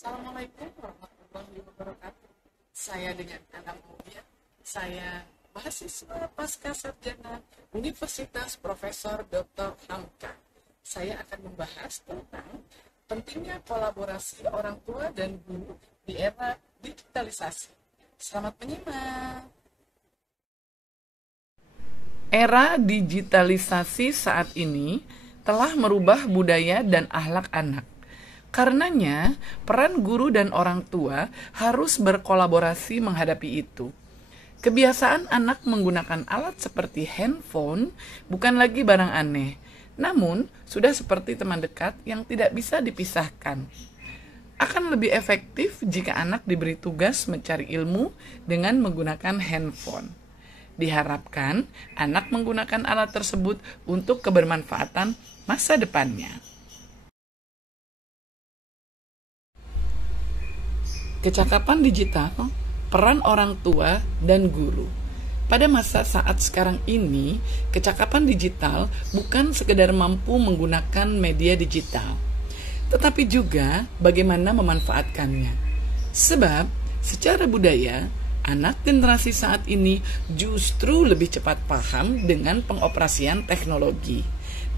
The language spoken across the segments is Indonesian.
Assalamualaikum warahmatullahi wabarakatuh. Saya dengan anak muda, saya mahasiswa pasca sarjana Universitas Profesor Dr. Hamka. Saya akan membahas tentang pentingnya kolaborasi orang tua dan guru di era digitalisasi. Selamat menyimak. Era digitalisasi saat ini telah merubah budaya dan akhlak anak. Karenanya, peran guru dan orang tua harus berkolaborasi menghadapi itu. Kebiasaan anak menggunakan alat seperti handphone bukan lagi barang aneh, namun sudah seperti teman dekat yang tidak bisa dipisahkan. Akan lebih efektif jika anak diberi tugas mencari ilmu dengan menggunakan handphone. Diharapkan anak menggunakan alat tersebut untuk kebermanfaatan masa depannya. Kecakapan digital, peran orang tua dan guru. Pada masa saat sekarang ini, kecakapan digital bukan sekedar mampu menggunakan media digital, tetapi juga bagaimana memanfaatkannya. Sebab, secara budaya, anak generasi saat ini justru lebih cepat paham dengan pengoperasian teknologi.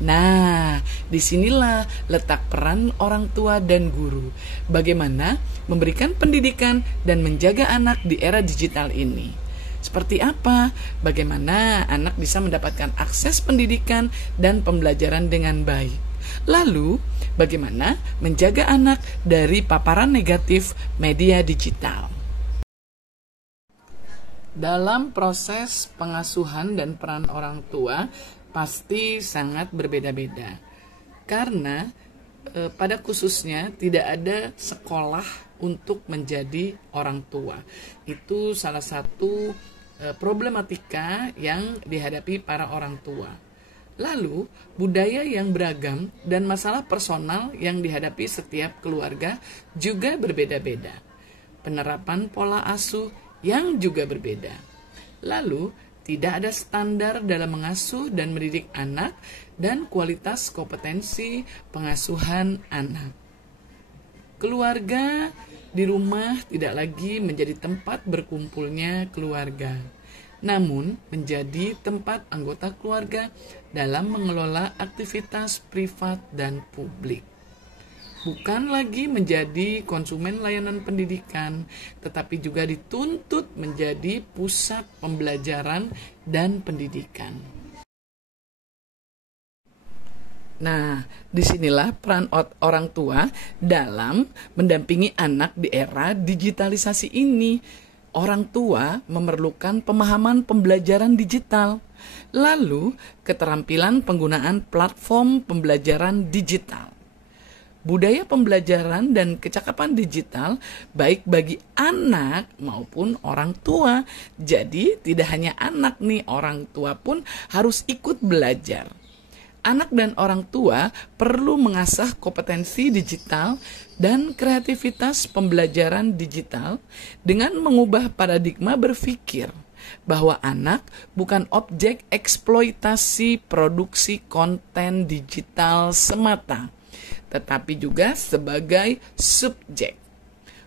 Nah, disinilah letak peran orang tua dan guru. Bagaimana memberikan pendidikan dan menjaga anak di era digital ini. Seperti apa? Bagaimana anak bisa mendapatkan akses pendidikan dan pembelajaran dengan baik. Lalu, bagaimana menjaga anak dari paparan negatif media digital. Dalam proses pengasuhan dan peran orang tua pasti sangat berbeda-beda. Karena pada khususnya tidak ada sekolah untuk menjadi orang tua. Itu salah satu problematika yang dihadapi para orang tua. Lalu, budaya yang beragam dan masalah personal yang dihadapi setiap keluarga juga berbeda-beda. Penerapan pola asuh yang juga berbeda. Lalu, tidak ada standar dalam mengasuh dan mendidik anak dan kualitas kompetensi pengasuhan anak. Keluarga di rumah tidak lagi menjadi tempat berkumpulnya keluarga, namun menjadi tempat anggota keluarga dalam mengelola aktivitas privat dan publik. Bukan lagi menjadi konsumen layanan pendidikan, tetapi juga dituntut menjadi pusat pembelajaran dan pendidikan. Nah, disinilah peran orang tua dalam mendampingi anak di era digitalisasi ini. Orang tua memerlukan pemahaman pembelajaran digital, lalu keterampilan penggunaan platform pembelajaran digital. Budaya pembelajaran dan kecakapan digital baik bagi anak maupun orang tua. Jadi tidak hanya anak nih, orang tua pun harus ikut belajar. Anak dan orang tua perlu mengasah kompetensi digital dan kreativitas pembelajaran digital dengan mengubah paradigma berpikir bahwa anak bukan objek eksploitasi produksi konten digital semata, tetapi juga sebagai subjek.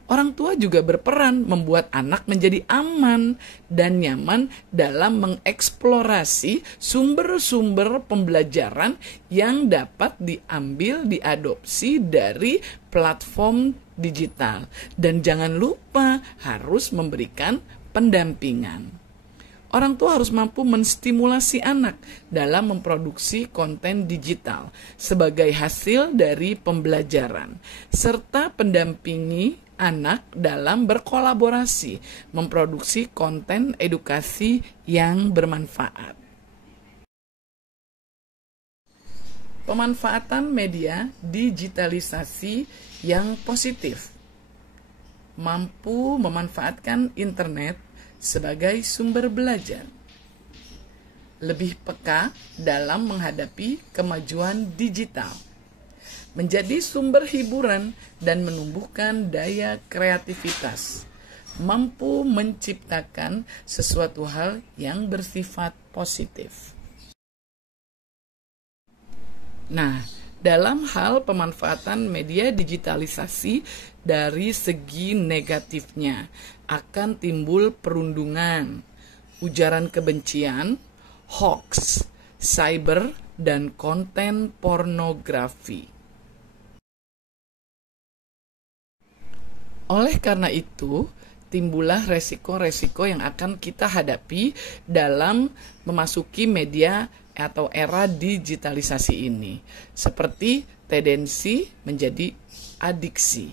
Orang tua juga berperan membuat anak menjadi aman dan nyaman dalam mengeksplorasi sumber-sumber pembelajaran yang dapat diadopsi dari platform digital. Dan jangan lupa harus memberikan pendampingan. Orang tua harus mampu menstimulasi anak dalam memproduksi konten digital sebagai hasil dari pembelajaran, serta pendampingi anak dalam berkolaborasi memproduksi konten edukasi yang bermanfaat. Pemanfaatan media digitalisasi yang positif. Mampu memanfaatkan internet sebagai sumber belajar. Lebih peka dalam menghadapi kemajuan digital. Menjadi sumber hiburan dan menumbuhkan daya kreativitas. Mampu menciptakan sesuatu hal yang bersifat positif. Nah, Dalam hal pemanfaatan media digitalisasi dari segi negatifnya, akan timbul perundungan, ujaran kebencian, hoax, cyber, dan konten pornografi. Oleh karena itu, timbullah resiko-resiko yang akan kita hadapi dalam memasuki media atau era digitalisasi ini, seperti tendensi menjadi adiksi,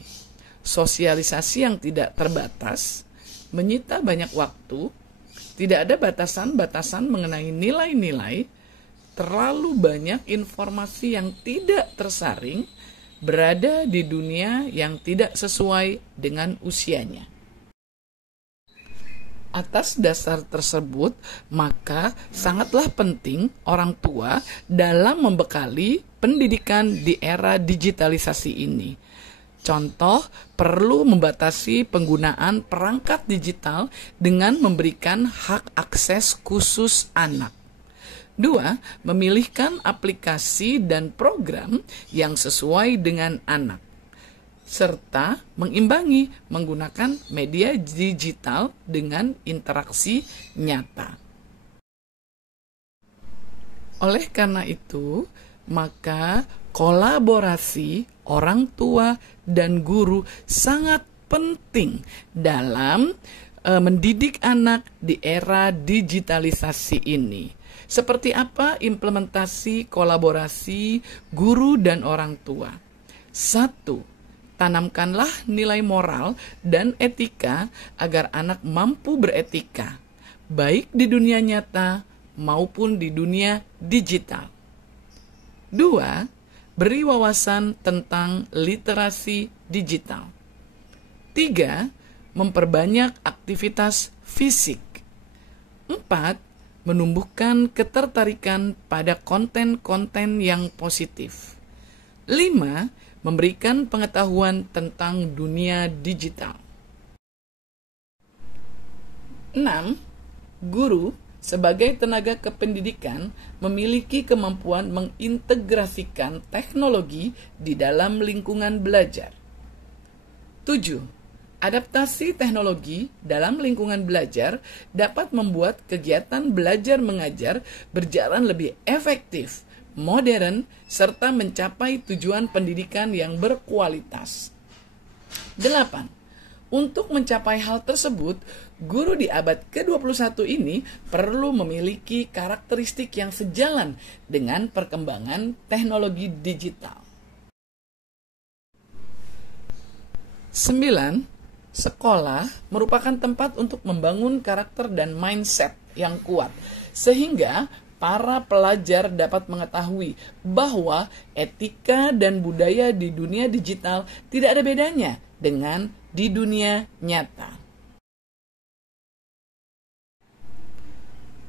sosialisasi yang tidak terbatas, menyita banyak waktu, tidak ada batasan-batasan mengenai nilai-nilai, terlalu banyak informasi yang tidak tersaring, berada di dunia yang tidak sesuai dengan usianya. Atas dasar tersebut, maka sangatlah penting orang tua dalam membekali pendidikan di era digitalisasi ini. Contoh, perlu membatasi penggunaan perangkat digital dengan memberikan hak akses khusus anak. 2. Memilihkan aplikasi dan program yang sesuai dengan anak, serta mengimbangi menggunakan media digital dengan interaksi nyata. Oleh karena itu, maka kolaborasi orang tua dan guru sangat penting dalam mendidik anak di era digitalisasi ini. Seperti apa implementasi kolaborasi guru dan orang tua? 1. Tanamkanlah nilai moral dan etika agar anak mampu beretika, baik di dunia nyata maupun di dunia digital. 2. Beri wawasan tentang literasi digital. 3. Memperbanyak aktivitas fisik. 4. Menumbuhkan ketertarikan pada konten-konten yang positif. 5. Memberikan pengetahuan tentang dunia digital. 6. Guru sebagai tenaga kependidikan memiliki kemampuan mengintegrasikan teknologi di dalam lingkungan belajar. 7. Adaptasi teknologi dalam lingkungan belajar dapat membuat kegiatan belajar mengajar berjalan lebih efektif, modern, serta mencapai tujuan pendidikan yang berkualitas. 8. Untuk mencapai hal tersebut, guru di abad ke-21 ini perlu memiliki karakteristik yang sejalan dengan perkembangan teknologi digital. 9. Sekolah merupakan tempat untuk membangun karakter dan mindset yang kuat, sehingga para pelajar dapat mengetahui bahwa etika dan budaya di dunia digital tidak ada bedanya dengan di dunia nyata.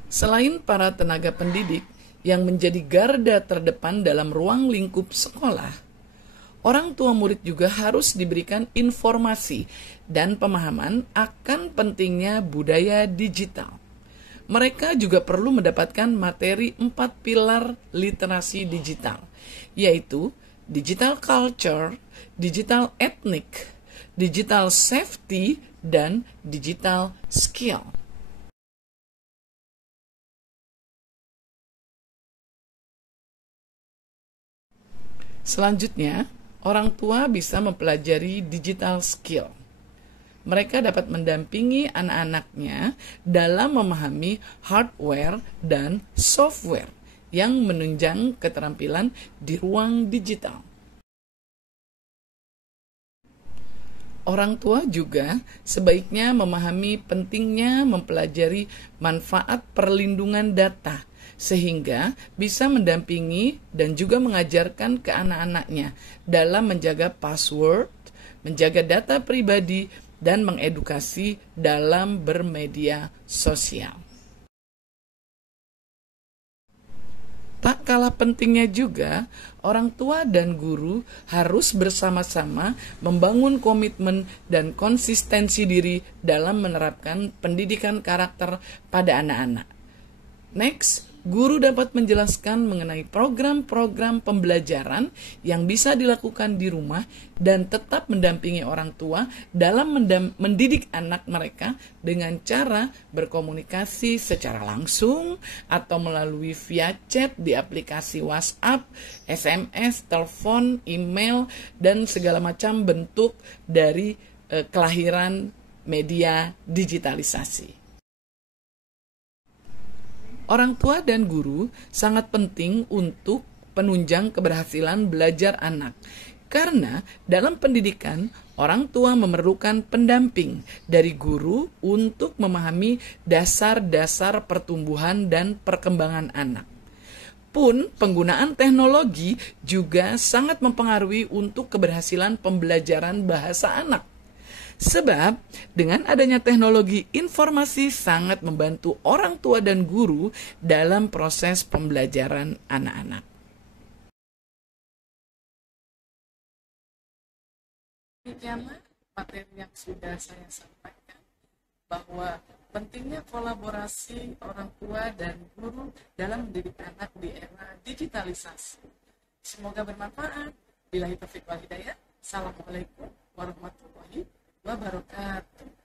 Selain para tenaga pendidik yang menjadi garda terdepan dalam ruang lingkup sekolah, orang tua murid juga harus diberikan informasi dan pemahaman akan pentingnya budaya digital. Mereka juga perlu mendapatkan materi 4 pilar literasi digital, yaitu digital culture, digital ethnic, digital safety, dan digital skill. Selanjutnya, orang tua bisa mempelajari digital skill. Mereka dapat mendampingi anak-anaknya dalam memahami hardware dan software yang menunjang keterampilan di ruang digital. Orang tua juga sebaiknya memahami pentingnya mempelajari manfaat perlindungan data, sehingga bisa mendampingi dan juga mengajarkan ke anak-anaknya dalam menjaga password, menjaga data pribadi, dan mengedukasi dalam bermedia sosial. Tak kalah pentingnya juga, orang tua dan guru harus bersama-sama membangun komitmen dan konsistensi diri dalam menerapkan pendidikan karakter pada anak-anak. Next, Guru dapat menjelaskan mengenai program-program pembelajaran yang bisa dilakukan di rumah dan tetap mendampingi orang tua dalam mendidik anak mereka dengan cara berkomunikasi secara langsung atau melalui via chat di aplikasi WhatsApp, SMS, telepon, email, dan segala macam bentuk dari kelahiran media digitalisasi. Orang tua dan guru sangat penting untuk penunjang keberhasilan belajar anak. Karena dalam pendidikan, orang tua memerlukan pendamping dari guru untuk memahami dasar-dasar pertumbuhan dan perkembangan anak. Pun penggunaan teknologi juga sangat mempengaruhi untuk keberhasilan pembelajaran bahasa anak. Sebab dengan adanya teknologi informasi sangat membantu orang tua dan guru dalam proses pembelajaran anak-anak. Demikianlah materi yang sudah saya sampaikan, bahwa pentingnya kolaborasi orang tua dan guru dalam mendidik anak di era digitalisasi. Semoga bermanfaat. Billahi taufiq wal hidayah. Assalamualaikum warahmatullahi wabarakatuh.